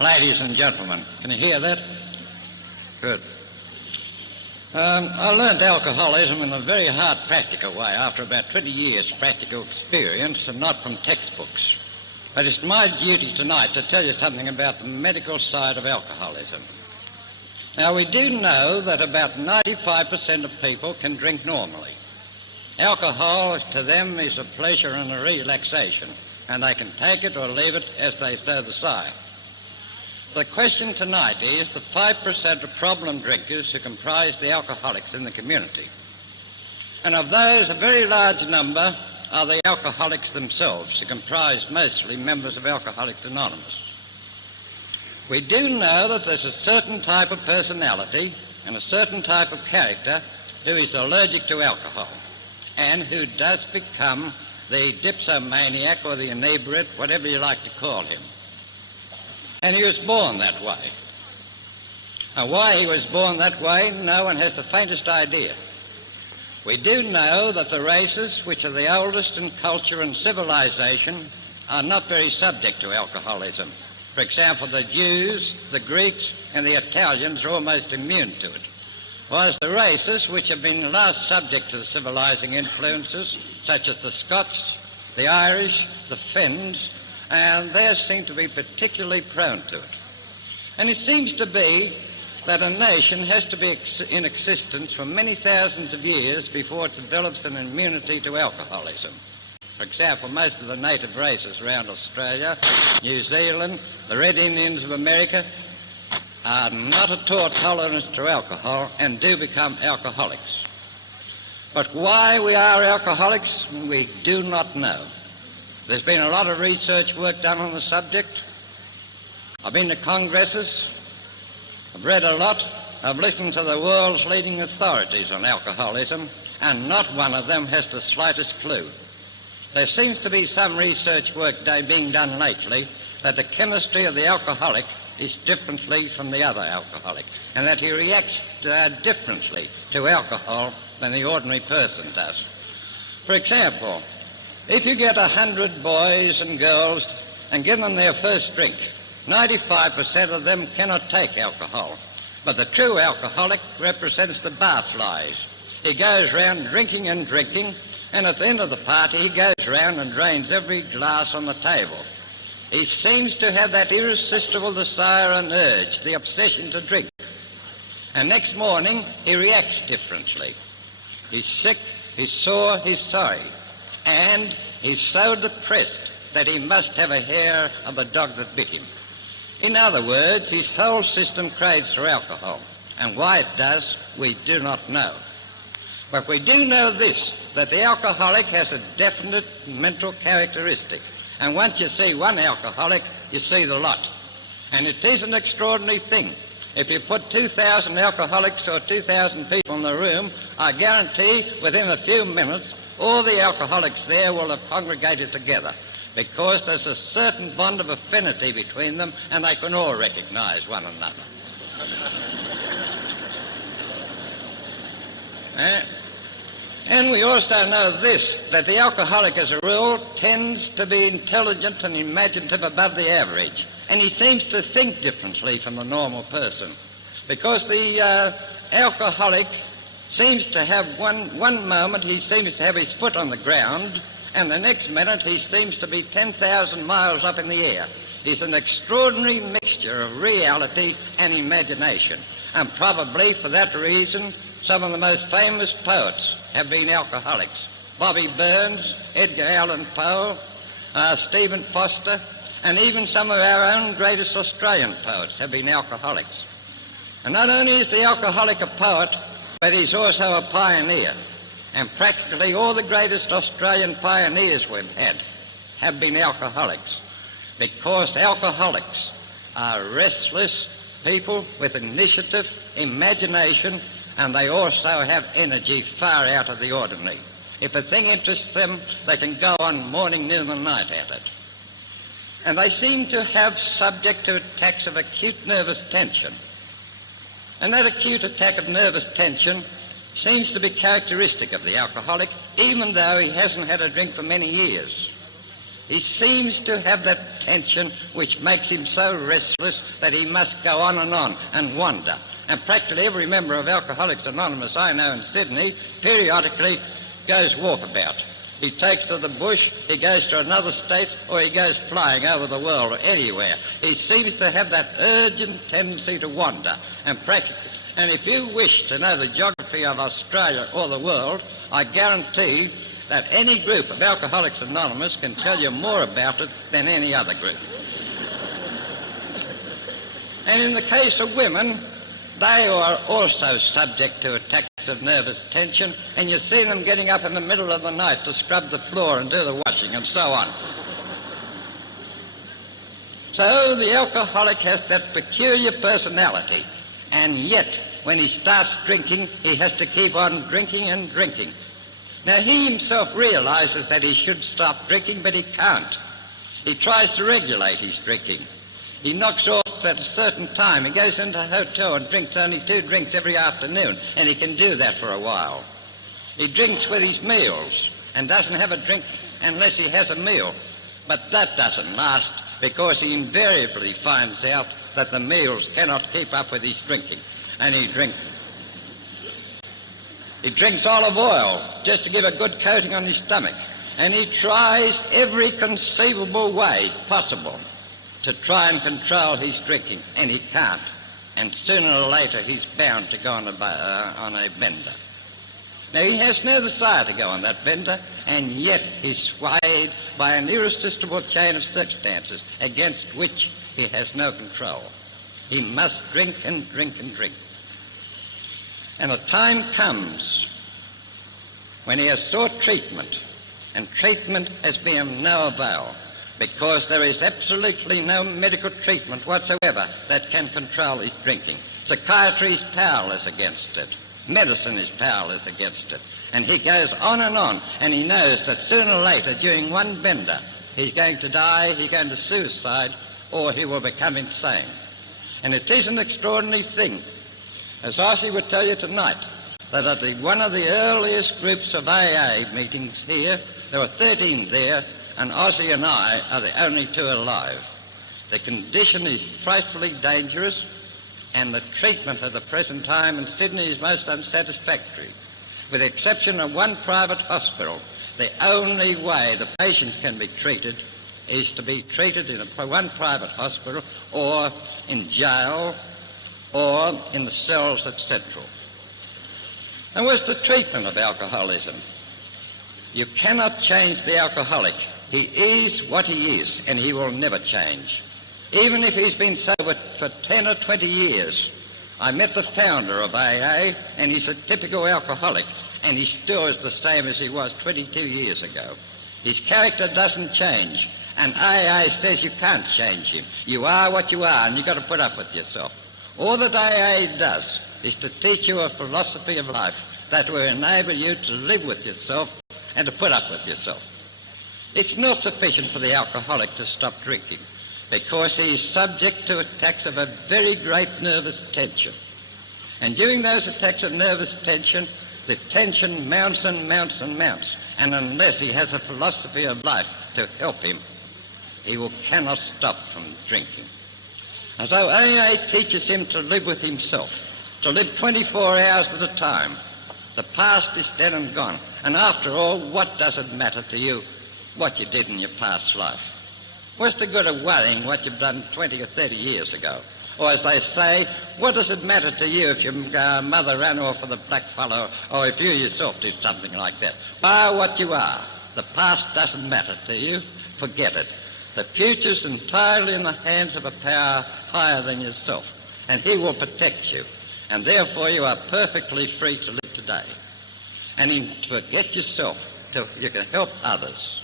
Ladies and gentlemen, can you hear that? Good. I learned alcoholism in a very hard practical way after about 20 years practical experience and not from textbooks. But it's my duty tonight to tell you something about the medical side of alcoholism. Now, we do know that about 95% of people can drink normally. Alcohol to them is a pleasure and a relaxation, and they can take it or leave it as they so desire. The question tonight is the 5% of problem drinkers who comprise the alcoholics in the community. And of those, a very large number are the alcoholics themselves, who comprise mostly members of Alcoholics Anonymous. We do know that there's a certain type of personality and a certain type of character who is allergic to alcohol and who does become the dipsomaniac or the inebriate, whatever you like to call him. And he was born that way. Now, why he was born that way, no one has the faintest idea. We do know that the races which are the oldest in culture and civilization are not very subject to alcoholism. For example, the Jews, the Greeks, and the Italians are almost immune to it. Whereas the races which have been last subject to the civilizing influences, such as the Scots, the Irish, the Finns, and theirs seem to be particularly prone to it. And it seems to be that a nation has to be in existence for many thousands of years before it develops an immunity to alcoholism. For example, most of the native races around Australia, New Zealand, the Red Indians of America, are not at all tolerant to alcohol and do become alcoholics. But why we are alcoholics, we do not know. There's been a lot of research work done on the subject. I've been to congresses, I've read a lot, I've listened to the world's leading authorities on alcoholism, and not one of them has the slightest clue. There seems to be some research work being done lately that the chemistry of the alcoholic is differently from the other alcoholic, and that he reacts differently to alcohol than the ordinary person does. For example, if you get 100 boys and girls and give them their first drink, 95% of them cannot take alcohol. But the true alcoholic represents the barflies. He goes round drinking and drinking, and at the end of the party he goes round and drains every glass on the table. He seems to have that irresistible desire and urge, the obsession to drink. And next morning he reacts differently. He's sick, he's sore, he's sorry. And he's so depressed that he must have a hair of the dog that bit him. In other words, his whole system craves for alcohol, and why it does, we do not know. But we do know this, that the alcoholic has a definite mental characteristic, and once you see one alcoholic, you see the lot. And it is an extraordinary thing. If you put 2,000 alcoholics or 2,000 people in the room, I guarantee within a few minutes all the alcoholics there will have congregated together, because there's a certain bond of affinity between them and they can all recognize one another. And we also know this, that the alcoholic as a rule tends to be intelligent and imaginative above the average, and he seems to think differently from the normal person, because the alcoholic seems to have one moment he seems to have his foot on the ground, and the next minute he seems to be 10,000 miles up in the air. He's an extraordinary mixture of reality and imagination, and probably for that reason some of the most famous poets have been alcoholics. Bobby Burns, Edgar Allan Poe, Stephen Foster, and even some of our own greatest Australian poets have been alcoholics. And not only is the alcoholic a poet, but he's also a pioneer. And practically all the greatest Australian pioneers we've had have been alcoholics, because alcoholics are restless people with initiative, imagination, and they also have energy far out of the ordinary. If a thing interests them, they can go on morning, noon, and night at it. And they seem to have subject to attacks of acute nervous tension. And that acute attack of nervous tension seems to be characteristic of the alcoholic, even though he hasn't had a drink for many years. He seems to have that tension which makes him so restless that he must go on and wander. And practically every member of Alcoholics Anonymous I know in Sydney periodically goes walkabout. He takes to the bush, he goes to another state, or he goes flying over the world or anywhere. He seems to have that urgent tendency to wander. And if you wish to know the geography of Australia or the world, I guarantee that any group of Alcoholics Anonymous can tell you more about it than any other group. And in the case of women, they are also subject to attacks of nervous tension, and you see them getting up in the middle of the night to scrub the floor and do the washing and so on. So the alcoholic has that peculiar personality, and yet when he starts drinking, he has to keep on drinking and drinking. Now he himself realizes that he should stop drinking, but he can't. He tries to regulate his drinking. He knocks off at a certain time. He goes into a hotel and drinks only 2 drinks every afternoon, and he can do that for a while. He drinks with his meals and doesn't have a drink unless he has a meal. But that doesn't last, because he invariably finds out that the meals cannot keep up with his drinking, and he drinks olive oil just to give a good coating on his stomach, and he tries every conceivable way possible to try and control his drinking, and he can't. And sooner or later he's bound to go on a bender. Now he has no desire to go on that bender, and yet he's swayed by an irresistible chain of circumstances against which he has no control. He must drink and drink and drink. And a time comes when he has sought treatment, and treatment has been of no avail, because there is absolutely no medical treatment whatsoever that can control his drinking. Psychiatry is powerless against it. Medicine is powerless against it. And he goes on, and he knows that sooner or later, during one bender, he's going to die, he's going to suicide, or he will become insane. And it is an extraordinary thing, as Ossie would tell you tonight, that at one of the earliest groups of AA meetings here, there were 13 there, and Ossie and I are the only 2 alive. The condition is frightfully dangerous, and the treatment at the present time in Sydney is most unsatisfactory. With the exception of one private hospital, the only way the patients can be treated is to be treated in one private hospital, or in jail, or in the cells at Central. And what's the treatment of alcoholism? You cannot change the alcoholic. He is what he is, and he will never change. Even if he's been sober for 10 or 20 years. I met the founder of AA, and he's a typical alcoholic, and he still is the same as he was 22 years ago. His character doesn't change, and AA says you can't change him. You are what you are, and you've got to put up with yourself. All that AA does is to teach you a philosophy of life that will enable you to live with yourself and to put up with yourself. It's not sufficient for the alcoholic to stop drinking, because he is subject to attacks of a very great nervous tension. And during those attacks of nervous tension, the tension mounts and mounts and mounts. And unless he has a philosophy of life to help him, he cannot stop from drinking. And so AA teaches him to live with himself, to live 24 hours at a time. The past is dead and gone. And after all, what does it matter to you what you did in your past life? What's the good of worrying what you've done 20 or 30 years ago? Or as they say, what does it matter to you if your mother ran off with a blackfellow, or if you yourself did something like that? Are what you are. The past doesn't matter to you. Forget it. The future's entirely in the hands of a power higher than yourself, and he will protect you. And therefore you are perfectly free to live today. And forget yourself till you can help others.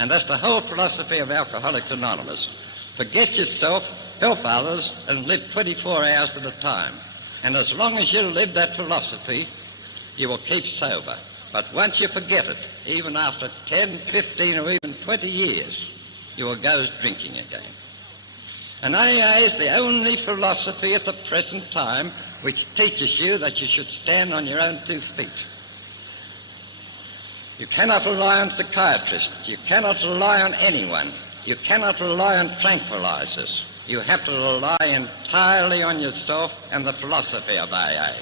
And that's the whole philosophy of Alcoholics Anonymous. Forget yourself, help others, and live 24 hours at a time. And as long as you live that philosophy, you will keep sober. But once you forget it, even after 10, 15, or even 20 years, you will go drinking again. And AA is the only philosophy at the present time which teaches you that you should stand on your own 2 feet. You cannot rely on psychiatrists. You cannot rely on anyone. You cannot rely on tranquilizers. You have to rely entirely on yourself and the philosophy of AA.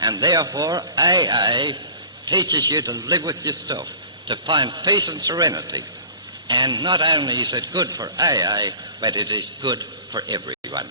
And therefore, AA teaches you to live with yourself, to find peace and serenity. And not only is it good for AA, but it is good for everyone.